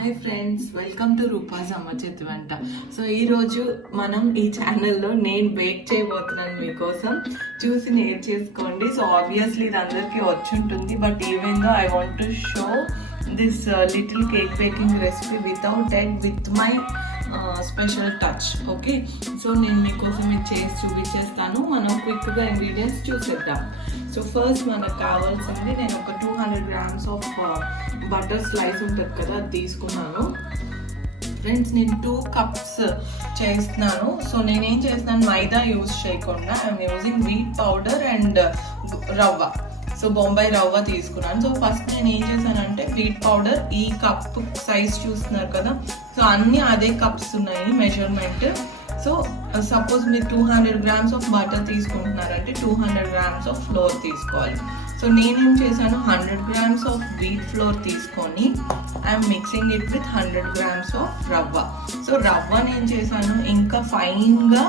Hi friends, welcome to Rupa's అమ్మ చేతి వంట. సో ఈరోజు మనం ఈ ఛానల్లో నేను బేక్ చేయబోతున్నాను. మీకోసం చూసి నేర్చేసుకోండి. సో ఆబ్వియస్లీ ఇది అందరికీ వచ్చి ఉంటుంది, but even though I want to show this little cake baking recipe without egg with my special touch. Okay, so నేను మీకోసం ఇది చేసి చూపించేస్తాను. మనం క్విక్గా ఇంగ్రీడియంట్స్ చూసేద్దాం. సో ఫస్ట్ మనకు కావాల్సింది, నేను ఒక 200 grams ఆఫ్ బటర్ స్లైస్ ఉంటుంది కదా, అది తీసుకున్నాను. ఫ్రెండ్స్, నేను 2 cups చేస్తున్నాను. సో నేనేం చేస్తున్నాను, మైదా యూజ్ చేయకుండా I'm using wheat powder and రవ్వ. సో బొంబాయి రవ్వ తీసుకున్నాను. సో ఫస్ట్ నేను ఏం చేశానంటే, వీట్ పౌడర్ ఈ కప్ సైజ్ చూస్తున్నారు కదా, సో అన్నీ అదే కప్స్ ఉన్నాయి మెజర్మెంట్. సో సపోజ్ మీరు 200 grams ఆఫ్ బటర్ తీసుకుంటున్నారంటే 200 grams ఆఫ్ ఫ్లోర్ తీసుకోవాలి. సో నేనేం చేశాను, 100 grams ఆఫ్ వీట్ ఫ్లోర్ తీసుకొని I'm mixing it with 100 grams of rava. So రవ్వని ఏం చేశాను, ఇంకా ఫైన్గా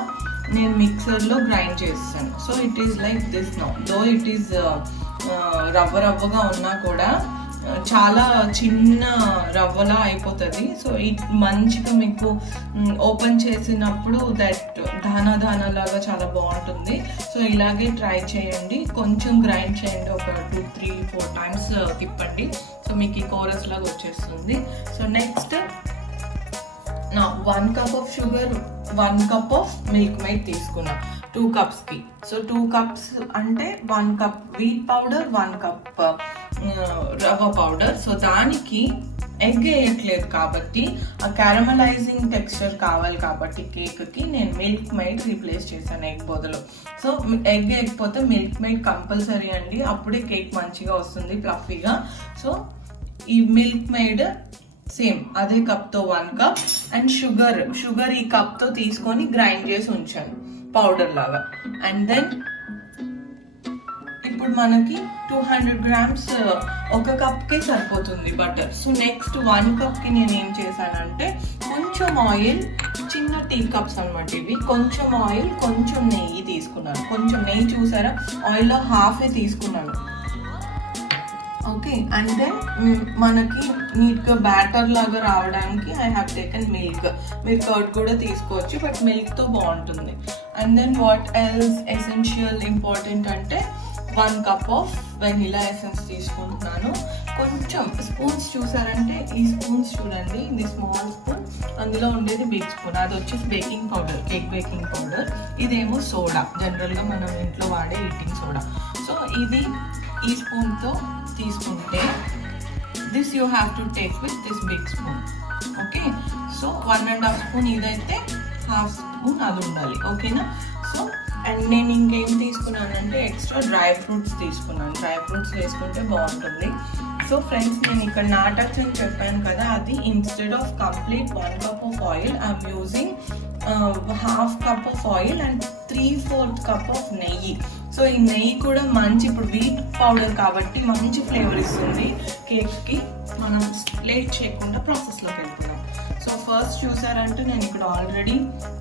నేను మిక్సర్లో గ్రైండ్ చేస్తాను. So it is like this now. Though it is రవ్వగా ఉన్నా కూడా చాలా చిన్న రవ్వలా అయిపోతుంది. సో ఇట్ మంచిగా మీకు ఓపెన్ చేసినప్పుడు దట్ దానా లాగా చాలా బాగుంటుంది. సో ఇలాగే ట్రై చేయండి. కొంచెం గ్రైండ్ చేయండి, ఒక 2-3-4 times తిప్పండి. సో మీకు ఈ కోరస్ లాగా వచ్చేస్తుంది. సో నెక్స్ట్ నా 1 cup of sugar, 1 cup of milk made తీసుకున్నా 2 cupsకి. సో 2 cups అంటే 1 cup వీట్ పౌడర్, 1 cup రవ్వ పౌడర్. సో దానికి ఎగ్ వేయట్లేదు కాబట్టి, ఆ క్యారమలైజింగ్ టెక్స్చర్ కావాలి కాబట్టి కేక్కి నేను మిల్క్ మేడ్ రీప్లేస్ చేశాను ఎగ్ బదులు. సో ఎగ్ వేయకపోతే మిల్క్ మేడ్ కంపల్సరీ అండి, అప్పుడే కేక్ మంచిగా వస్తుంది ఫ్లఫీగా. సో ఈ మిల్క్ మేడ్ సేమ్ అదే కప్తో 1 cup అండ్ షుగర్ ఈ కప్తో తీసుకొని గ్రైండ్ చేసి ఉంచాను పౌడర్ లాగా. అండ్ దెన్ ఇప్పుడు మనకి 200 grams ఒక కప్కే సరిపోతుంది బటర్. సో నెక్స్ట్ 1 cupకి నేను ఏం చేశానంటే, కొంచెం ఆయిల్, చిన్న టీ కప్స్ అనమాట ఇవి, కొంచెం ఆయిల్, కొంచెం నెయ్యి తీసుకున్నాను. కొంచెం నెయ్యి చూసారా, ఆయిల్లో హాఫే తీసుకున్నాను. ఓకే, అండ్ దెన్ మనకి నీట్గా బ్యాటర్ లాగా రావడానికి ఐ హ్యావ్ టేకెన్ మిల్క్. మీరు కర్డ్ కూడా తీసుకోవచ్చు, బట్ మిల్క్తో బాగుంటుంది. And then what else essential important అంటే 1 cup ఆఫ్ వెనిలా ఎసెన్స్ తీసుకుంటున్నాను. కొంచెం స్పూన్స్ చూసారంటే, ఈ స్పూన్స్ చూడండి, ఇది స్మాల్ స్పూన్, అందులో ఉండేది బిగ్ స్పూన్, అది వచ్చేసి baking powder, cake baking powder. ఇదేమో సోడా, జనరల్గా మనం ఇంట్లో వాడే ఈటింగ్ సోడా. సో ఇది ఈ స్పూన్తో తీసుకుంటే, this you have to take with this big spoon. Okay, so 1.5 spoon ఇదైతే, 1/2 spoon అది ఉండాలి. ఓకేనా? సో అండ్ నేను ఇంకేం తీసుకున్నానంటే, ఎక్స్ట్రా డ్రై ఫ్రూట్స్ తీసుకున్నాను. డ్రై ఫ్రూట్స్ వేసుకుంటే బాగుంటుంది. సో ఫ్రెండ్స్, నేను ఇక్కడ నాటక్స్ అని చెప్పాను కదా, అది instead of complete 1 cup of oil I'm using 1/2 cup of oil and 3/4 cup of నెయ్యి. సో ఈ నెయ్యి కూడా మంచి, ఇప్పుడు వీట్ పౌడర్ కాబట్టి మంచి ఫ్లేవర్ ఇస్తుంది కేక్కి. మనం లేట్ చేయకుండా ప్రాసెస్లోకి వెళ్తున్నాం. సో ఫస్ట్ చూసారంటే, నేను ఇక్కడ ఆల్రెడీ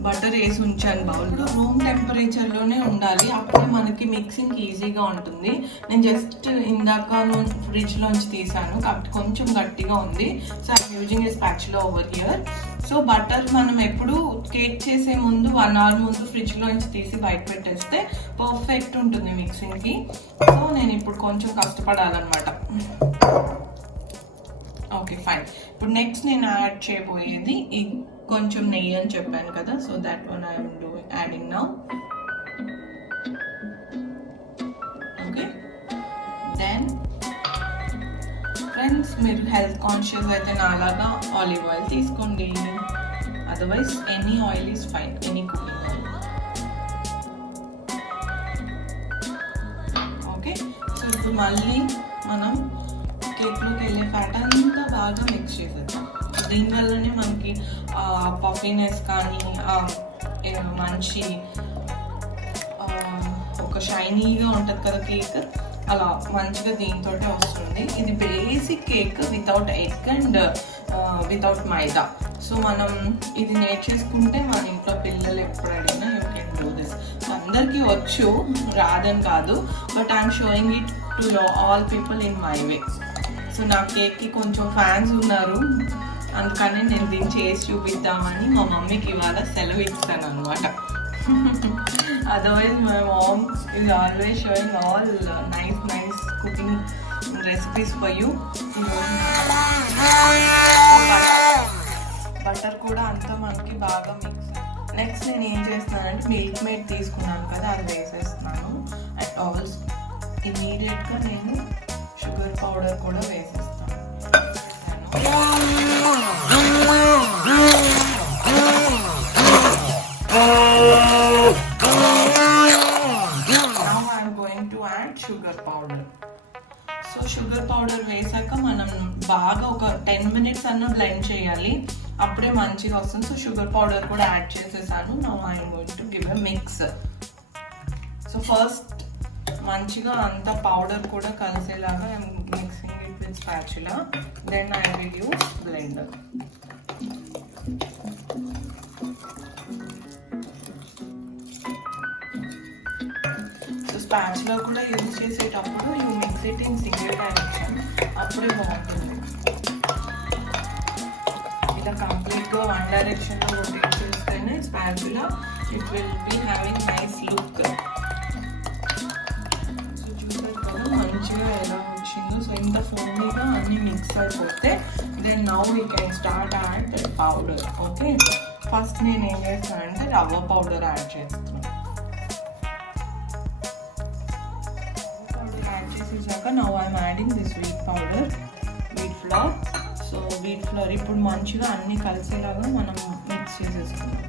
బటర్ వేసి ఉంచాను బౌల్లో. రూమ్ టెంపరేచర్లోనే ఉండాలి, అప్పుడే మనకి మిక్సింగ్ ఈజీగా ఉంటుంది. నేను జస్ట్ ఇందాక ఫ్రిడ్జ్లోంచి తీసాను కాబట్టి కొంచెం గట్టిగా ఉంది. So I'm using a spatula over here. So butter మనం ఎప్పుడు కేక్ చేసే ముందు 1 hour ముందు ఫ్రిడ్జ్లోంచి తీసి బయట పెట్టేస్తే పర్ఫెక్ట్ ఉంటుంది మిక్సింగ్కి. సో నేను ఇప్పుడు కొంచెం కష్టపడాలన్నమాట. Okay, fine. ఇప్పుడు నెక్స్ట్ నేను యాడ్ చేయబోయేది ఈ కొంచెం నెయ్యి అని చెప్పాను కదా, so that one I'm adding now. Okay, then friends, మీరు హెల్త్ కాన్షియస్ అయితే నాలాగా ఆలివ్ ఆయిల్ తీసుకోండి, otherwise any oil is fine, any cooking oil. Okay, so ఇప్పుడు మళ్ళీ మనం కేక్లోకి వెళ్ళే ఫ్యాట్ అంతా బాగా మిక్స్ చేసేద్దాం. దీనివల్లనే మనకి పఫీనెస్ కానీ మంచి ఒక షైనీగా ఉంటుంది కదా కేక్, అలా మంచిగా దీంతో వస్తుంది. ఇది basic cake without egg and without maida. So మనం ఇది నేర్చేసుకుంటే మన ఇంట్లో పిల్లలు ఎప్పుడు అడిగినా యూ కెన్ డూ దిస్. అందరికీ వచ్చు, రాదని కాదు, but I'm showing it to all people in my way. So నా కేక్కి కొంచెం ఫ్యాన్స్ ఉన్నారు, అందుకని నేను దీన్ని చేసి చూపిద్దామని మా మమ్మీకి ఇవాళ సెలవు ఇస్తాను అనమాట. Otherwise my mom is always sowing all nice cooking recipes for you. Butter కూడా అంతా మనకి బాగా మిక్స్. నెక్స్ట్ నేను ఏం చేస్తున్నానంటే మిల్క్ మేడ్ తీసుకున్నాను కదా, అది వేసేస్తున్నాను. అండ్ ఆల్సో ఇమీడియట్గా నేను షుగర్ పౌడర్ కూడా వేసేస్తాను. Now I am going to add sugar powder. So sugar powder వేసాక మనం బాగా ఒక 10 minutes అన్న బ్లెండ్ చేయాలి, అప్పుడే మంచిగా వస్తుంది. సో షుగర్ పౌడర్ కూడా యాడ్ చేసేసాను. Now I'm going to give a mix. So first మంచిగా అంత పౌడర్ కూడా కలిసేలాగా I'm mixing it with spatula. Then I will use blender. Spatula కూడా యూజ్ చేసేటప్పుడు you mix it in single direction, అప్పుడే బాగుంటుంది. ఇలా కంప్లీట్గా వన్ డైరెక్షన్లో రొటేట్ చేస్తేనే spatula it will be having nice look. So చూసారు కదా మంచిగా ఎలా వచ్చిందో. సో ఇంత ఫోమీగా అన్నీ మిక్స్ అయిపోతే then now we can start add that powder. Okay, first నేను ఏం చేస్తాను అంటే రవ్వ పౌడర్ యాడ్ చేస్తున్నాను. చేసాక now I'm adding this wheat powder, wheat flour. So wheat flour ఇప్పుడు మంచిగా అన్నీ కలిసేలాగా మనం మిక్స్ చేసేసుకున్నాం.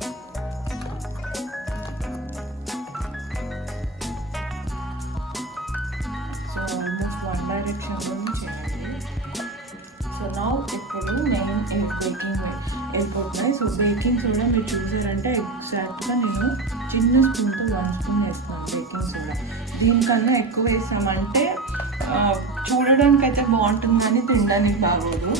సో ఆల్మోస్ట్ వన్ డైరెక్షన్లో చేయండి. సో నా ఇప్పుడు నేను బేకింగ్ వెళ్ళిపోతున్నాయి. సో బేకింగ్ సోడా మీరు చూసారంటే ఎగ్జాక్ట్గా నేను చిన్న స్పూన్తో 1 స్పూన్ వేస్తున్నాను బేకింగ్ సోడా. దీనికన్నా ఎక్కువ వేసామంటే చూడడానికి అయితే బాగుంటుంది కానీ తినడానికి బాగోదు.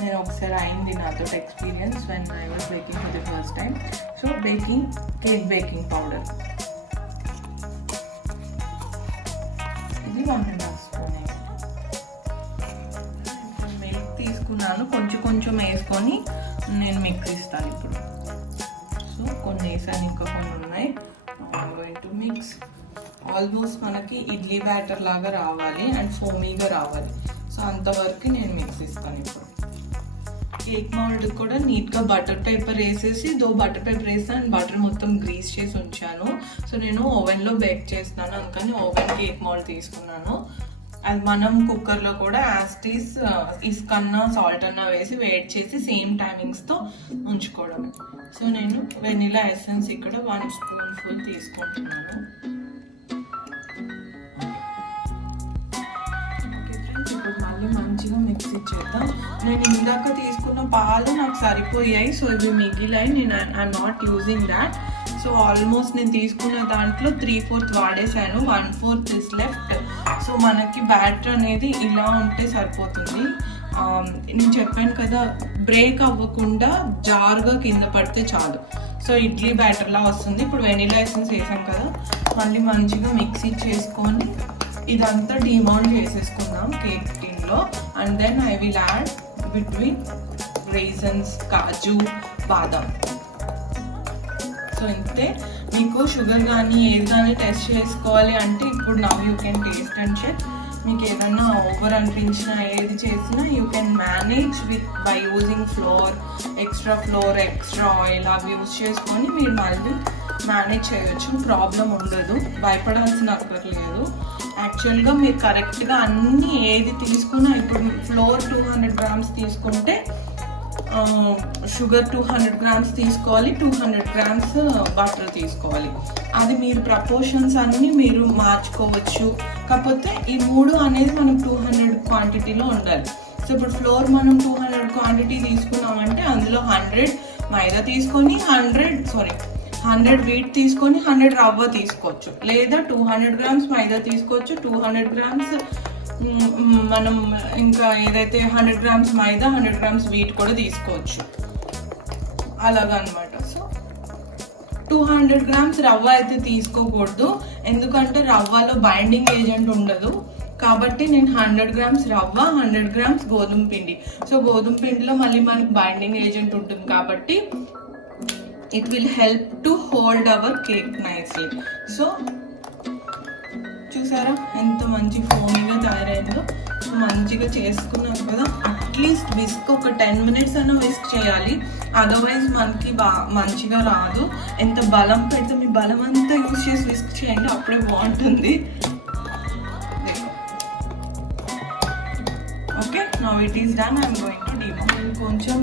నేను ఒకసారి అయింది నాతో experience when I was baking for the first time. So cake baking powder ఇది 1.5 స్పూన్. మిల్క్ తీసుకున్నాను, కొంచెం వేసుకొని నేను మిక్స్ ఇస్తాను ఇప్పుడు. సో కొన్ని వేసాను, ఇంకా కొన్ని ఉన్నాయి. Going to mix. ఆల్మోస్ట్ మనకి ఇడ్లీ బ్యాటర్ లాగా రావాలి అండ్ ఫోమీగా రావాలి. సో అంతవరకు నేను మిక్స్ ఇస్తాను ఇప్పుడు. కేక్ మౌల్డ్ కూడా నీట్గా బటర్ పేపర్ వేసేసి బటర్ పేపర్ వేస్తాను అండ్ బటర్ మొత్తం గ్రీస్ చేసి ఉంచాను. సో నేను ఓవెన్లో బేక్ చేస్తున్నాను, అందుకని ఓవెన్ కేక్ మౌల్డ్ తీసుకున్నాను. అది మనం కుక్కర్లో కూడా యాస్టీస్ ఇసుకన్నా సాల్ట్ అన్నా వేసి వేడి చేసి సేమ్ టైమింగ్స్తో ఉంచుకోవడమే. సో నేను వెనిలా ఎసెన్స్ ఇక్కడ 1 స్పూన్ ఫుల్ తీసుకుంటున్నాను. ఇప్పుడు మళ్ళీ మంచిగా మిక్స్ ఇచ్చేద్దాం. నేను ఇందాక తీసుకున్న పాలు నాకు సరిపోయాయి, సో ఇవి మిగిలాయి. నేను I'm not using that. So almost నేను తీసుకున్న దాంట్లో 3/4 వాడేసాను, 1/4 ఇస్ లెఫ్ట్. సో మనకి బ్యాటర్ అనేది ఇలా ఉంటే సరిపోతుంది. నేను చెప్పాను కదా, బ్రేక్ అవ్వకుండా జారుగా కింద పడితే చాలు. సో ఇడ్లీ బ్యాటర్లా వస్తుంది. ఇప్పుడు వెనిలా ఎసెన్స్ వేసాం కదా, మళ్ళీ మంచిగా మిక్సీ చేసుకొని ఇదంతా డిమౌల్డ్ చేసేసుకుందాం cake టిన్లో. And then I will add between రైజన్స్, కాజు, బాదం. సో ఇంతే. మీకు షుగర్ కానీ ఏది కానీ టెస్ట్ చేసుకోవాలి అంటే ఇప్పుడు now you can taste and check. మీకు ఏదన్నా ఓవర్ అనిపించినా ఏది చేసినా you can manage by using flour, extra oil అవి యూజ్ చేసుకొని మీరు మళ్ళీ మేనేజ్ చేయొచ్చు. ప్రాబ్లం ఉండదు, భయపడాల్సిన అక్కర్లేదు. యాక్చువల్గా మీరు కరెక్ట్గా అన్నీ ఏది తీసుకున్నా, ఇప్పుడు ఫ్లోర్ 200 grams తీసుకుంటే షుగర్ 200 grams తీసుకోవాలి, 200 grams బటర్ తీసుకోవాలి. అది మీరు ప్రపోర్షన్స్ అన్నీ మీరు మార్చుకోవచ్చు. కాకపోతే ఈ 3 అనేది మనం 200 క్వాంటిటీలో ఉండాలి. సో ఇప్పుడు ఫ్లోర్ మనం 200 క్వాంటిటీ తీసుకున్నామంటే అందులో 100 మైదా తీసుకొని 100 వీట్ తీసుకొని 100 రవ్వ తీసుకోవచ్చు. లేదా 200 grams మైదా తీసుకోవచ్చు, 200 grams మనం ఇంకా ఏదైతే 100 grams మైదా 100 grams వీట్ కూడా తీసుకోవచ్చు, అలాగనమాట. సో 200 grams రవ్వ అయితే తీసుకోకూడదు, ఎందుకంటే రవ్వలో బైండింగ్ ఏజెంట్ ఉండదు. కాబట్టి నేను 100 grams రవ్వ, 100 grams గోధుమ పిండి. సో గోధుమ పిండిలో మళ్ళీ మనకు బైండింగ్ ఏజెంట్ ఉంటుంది కాబట్టి it will help to hold hour cake nicely. So చూసారా ఎంత మంచి ఫోమీగా తయారైందో. సో మంచిగా చేసుకున్నాం కదా. అట్లీస్ట్ విస్క్ ఒక 10 minutes అయినా విస్క్ చేయాలి, అదర్వైజ్ మనకి మంచిగా రాదు. ఎంత బలం పెడితే మీ బలం అంతా యూజ్ చేసి విస్క్ చేయండి, అప్పుడే బాగుంటుంది. Okay, now it is done. I'm going to demould. నేను కొంచెం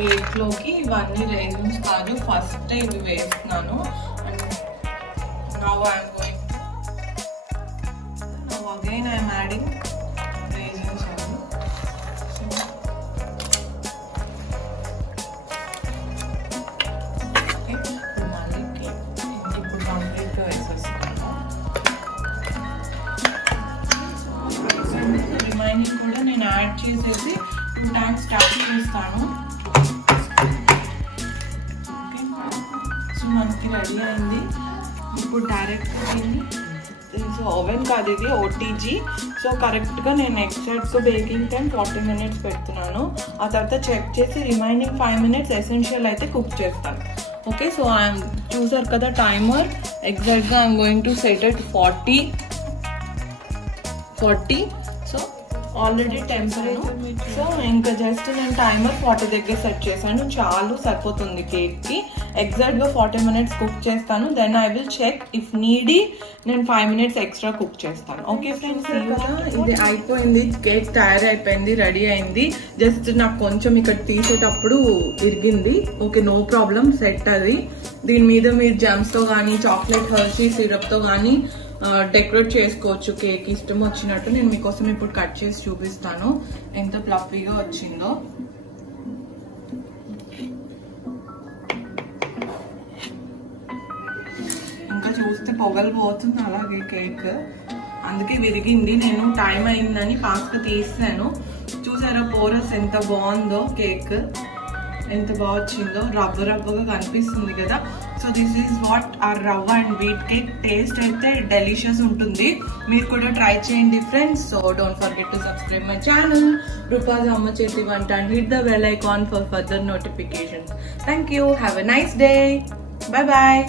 కేక్లోకి ఇవన్నీ రైజిన్స్ కాదు, ఫస్ట్ ఇవి వేస్తున్నాను. Now I'm going again I am adding raisins also. So okay, mali cake ఇప్పుడు కంప్లీట్ గా వేసేస్తాను. రిమైనింగ్ కూడా నేను యాడ్ చేసేసి 2 times ట్యాప్ చేస్తాను. ఓకే, సో మనకి రెడీ అయింది. ఇప్పుడు డైరెక్ట్ దీన్ని సో ఓవెన్ కాదు, ఇది ఓటీజీ. సో కరెక్ట్గా నేను ఎగ్జాక్ట్గా బేకింగ్ టైం 40 minutes పెడుతున్నాను. ఆ తర్వాత చెక్ చేసి రిమైనింగ్ 5 minutes ఎసెన్షియల్ అయితే కుక్ చేస్తాను. ఓకే, సో ఐఎమ్ చూసారు కదా టైమర్, ఎగ్జాక్ట్గా I'm going to set at 40. So already temperature. So ఇంకా జస్ట్ నేను టైమర్ 40 దగ్గర సెట్ చేశాను, చాలు సరిపోతుంది కేక్కి. ఎగ్జాక్ట్గా 40 minutes కుక్ చేస్తాను. Then I will check if needed నేను 5 minutes ఎక్స్ట్రా కుక్ చేస్తాను. ఓకే ఫ్రెండ్స్, ఇది అయిపోయింది, కేక్ తయారైపోయింది, రెడీ అయింది. జస్ట్ నాకు కొంచెం ఇక్కడ తీసేటప్పుడు ఇరిగింది. ఓకే, నో ప్రాబ్లం, సెట్ అది. దీని మీద మీరు జమ్స్తో కానీ చాక్లెట్ హర్షీ సిరప్తో కానీ డెకరేట్ చేసుకోవచ్చు కేక్ ఇష్టం వచ్చినట్టు. నేను మీకోసం ఇప్పుడు కట్ చేసి చూపిస్తాను ఎంత ఫ్లఫీగా వచ్చిందో. ఇంకా చూస్తే పొగలు పోతుంది అలాగే కేక్, అందుకే విరిగింది. నేను టైం అయిందని ఫాస్ట్గా తీసాను. చూసారా పోరస్ ఎంత బాగుందో, కేక్ ఎంత బాగా వచ్చిందో, రవ్వగా కనిపిస్తుంది కదా. So this is what are rava and wheat cake. Taste అయితే డెలిషియస్ ఉంటుంది, మీరు కూడా ట్రై చేయండి friends. So don't forget to subscribe my channel Roopa's అమ్మ చేతి వంట and hit the bell icon for further notifications. Thank you, have a nice day, bye bye.